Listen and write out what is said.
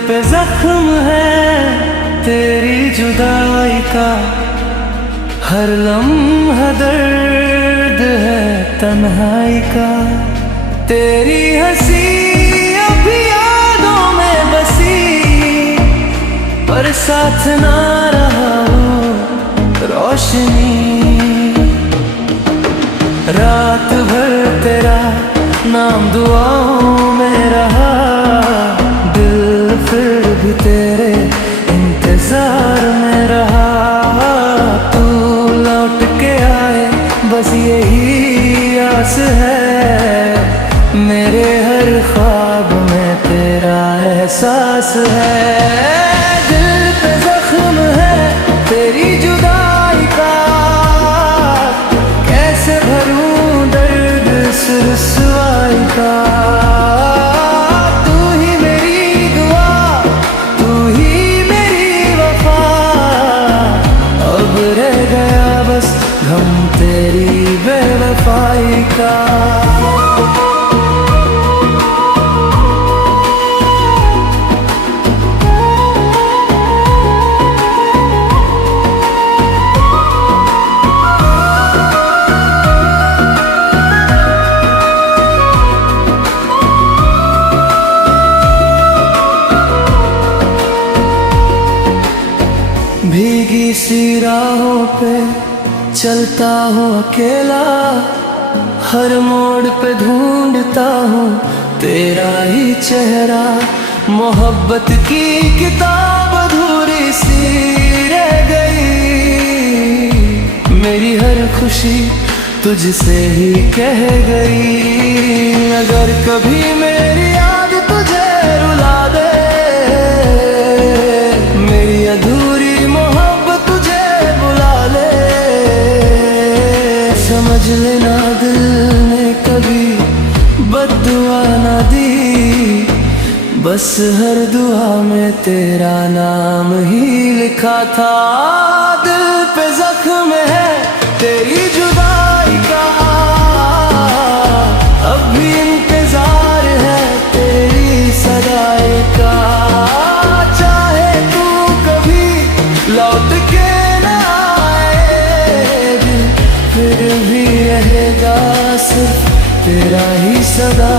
पे जख्म है तेरी जुदाई का, हर लम्हा दर्द है तन्हाई का। तेरी हंसी अभी यादों में बसी, पर साथ ना रहा वो रोशनी। रात भर तेरा नाम दुआओं में रहा, दिल फिर भी तेरे इंतजार में रहा। तू लौट के आए बस यही आस है, मेरे हर ख्वाब में तेरा एहसास है। दिल पे जख्म है तेरी जुदाई का, कैसे भरूं दर्द इस रुसवाई का। तू ही मेरी दुआ, तू ही मेरी वफा, अब रह गया बस गम तेरी बेवफाई का। भीगी सी राहों पे चलता हूँ अकेला, हर मोड़ पे ढूंढता हूँ तेरा ही चेहरा। मोहब्बत की किताब अधूरी सी रह गई, मेरी हर खुशी तुझसे ही कह गई। अगर कभी मेरी याद तुझे रुला दे, मेरी अधूरी समझ लेना दिल ने कभी बद्दुआ ना दी, बस हर दुआ में तेरा नाम ही लिखा था। दिल पे जख्म है तेरी जुदाई का, अब भी इंतजार है तेरी सगाई का। चाहे तू कभी लौट के ना आए, फिर भी रहेगा सिर्फ तेरा ही सदा